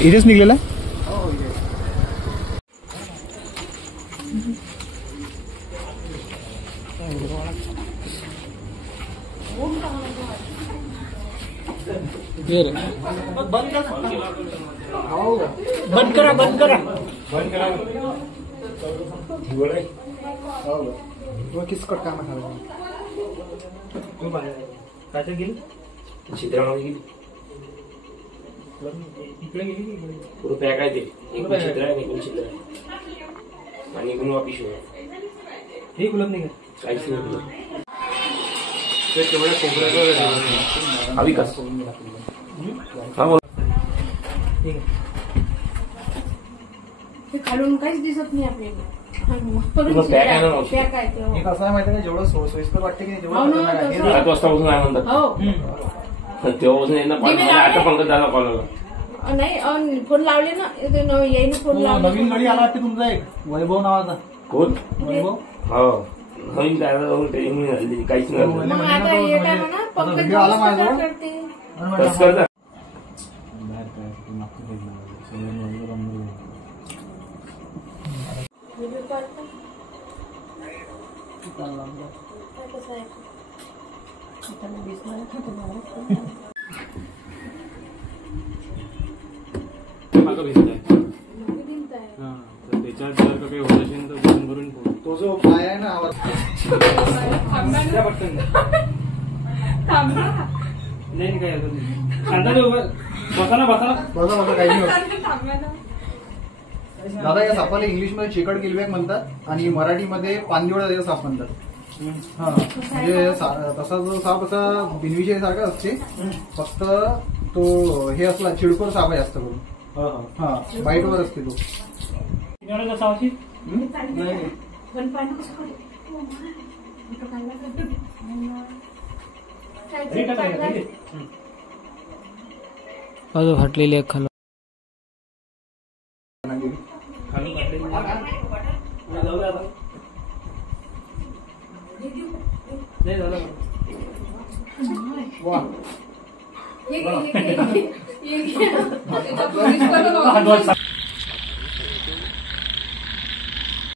इथेच निघलेला बंद करा बंद करा किसकट काम काय गेली चित्रामध्ये गेली इकडे गेली पूर्ण पॅक आहे ते एक चित्र आहे एक चित्र आहे आणि इकडून वापिस होईल हे गुलाब नाही काहीच नाही अविकास हा बोल खालून काहीच दिसत नाही आपल्याला. पॅक आहे ना पॅक आहे ते. एक असं आहे माहिती आहे जेवढं सोयीस्कर वाटते की हो ना, तसं. 7 वाजतापासून आहे म्हणतात हो तेव्हापासून यांना कॉल आता पंकज दादा कॉल आला नाही फोन लावले ना येईन फोन लावले. नवीन गाडी आला वाटते तुमचा एक वैभव नावाचा. कोण वैभव हो नवीन काय ट्रेनिंग झाली काहीच नाही मग आता येत आहे म्हणा पंकज व्हिडिओ आला माझ्याजवळ. करते. तसं करता व्हिडिओ काढता. कसं आहे आता दिसणार मागं भिजत आहे त्याच्यात जर काही होत असेल तर भरून तो जो पाय आहे ना आवाज नाही काय खांदा बसाना बसाना बघा काही नाही होत. दादा या सापाला इंग्लिश मध्ये चिकट गिलबॅक म्हणतात आणि मराठीमध्ये पानदिवळा त्याचा साप म्हणतात. हा म्हणजे तसा जो साप असा बिनविषय सारखा असते फक्त तो हे असला चिडकोर साप आहे जास्त करून. हा बाईटवर असते तो. फाटलेली आहे खाली वा